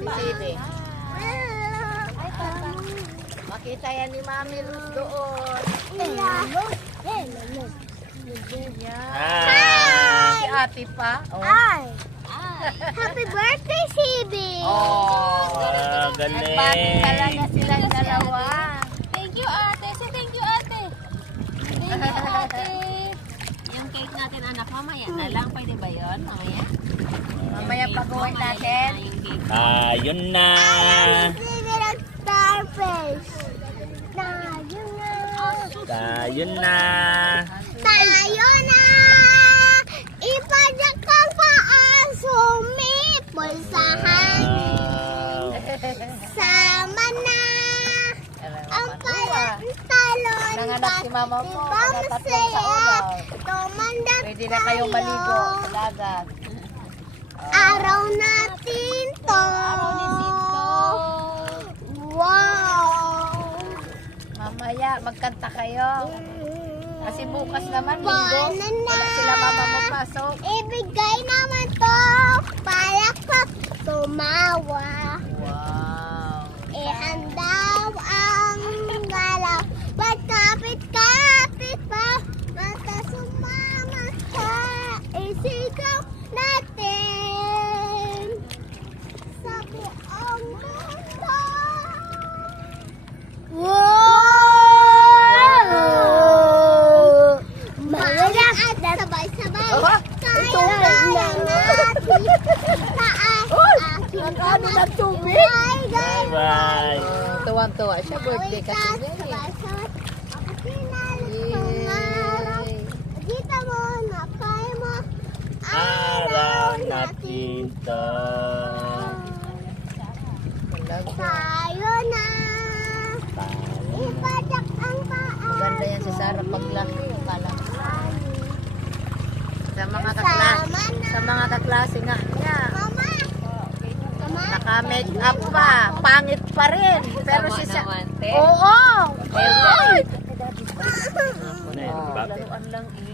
si Sidi. Makita yan ni Mami Luz doon. Yan. Si ate pa. Oh. Happy birthday, Sidi! Oh, galing. Nagpati talaga silang dalawa. Thank you, ate. Say thank you, ate. Thank you, ate. Yung cake natin anak, mamaya na lang. Pwede ba yun? Mamaya? Mamaya pag-uwi natin. Yung cake. Ayun na. Sidi ng starfish. Tayo na. Ayun na. Tayo na. Ipadyak ka pa ang sumipol sa hangin. Sama na. Ang talon. Nanganak si mama mo. Diba Mga 3 taon masaya? daw. Tumandak Pwede na kayong maligo sa dagat. Araw natin to. Wow. Mamaya magkanta kayo. Kasi bukas naman linggo. Wala sila mama mo pasok. Ibigay naman to para pag tumawa. Wow. Ihandaw ang galaw. Pagkapit-kapit pa, mata sumama ka. Isigaw natin sa buong mundo. Wow! Magalak at sabay-sabay. Kaya natin taas. Ang ano ng tubig? Bye-bye. Tuwang-tuwa siya. Birthday kasi niya eh. Yay. Kita mo na kaya mo Araw natin to. tayo na. Ipadyak ang paa. Maganda yan si Sarah paglaki. Kala ko. Sa mga kaklase nga niya. Mama. Mama. Naka-make up pa. Pangit pa rin. Pero si Sa... naman, te. Oo! Ano yun, ba? Laruan lang eh.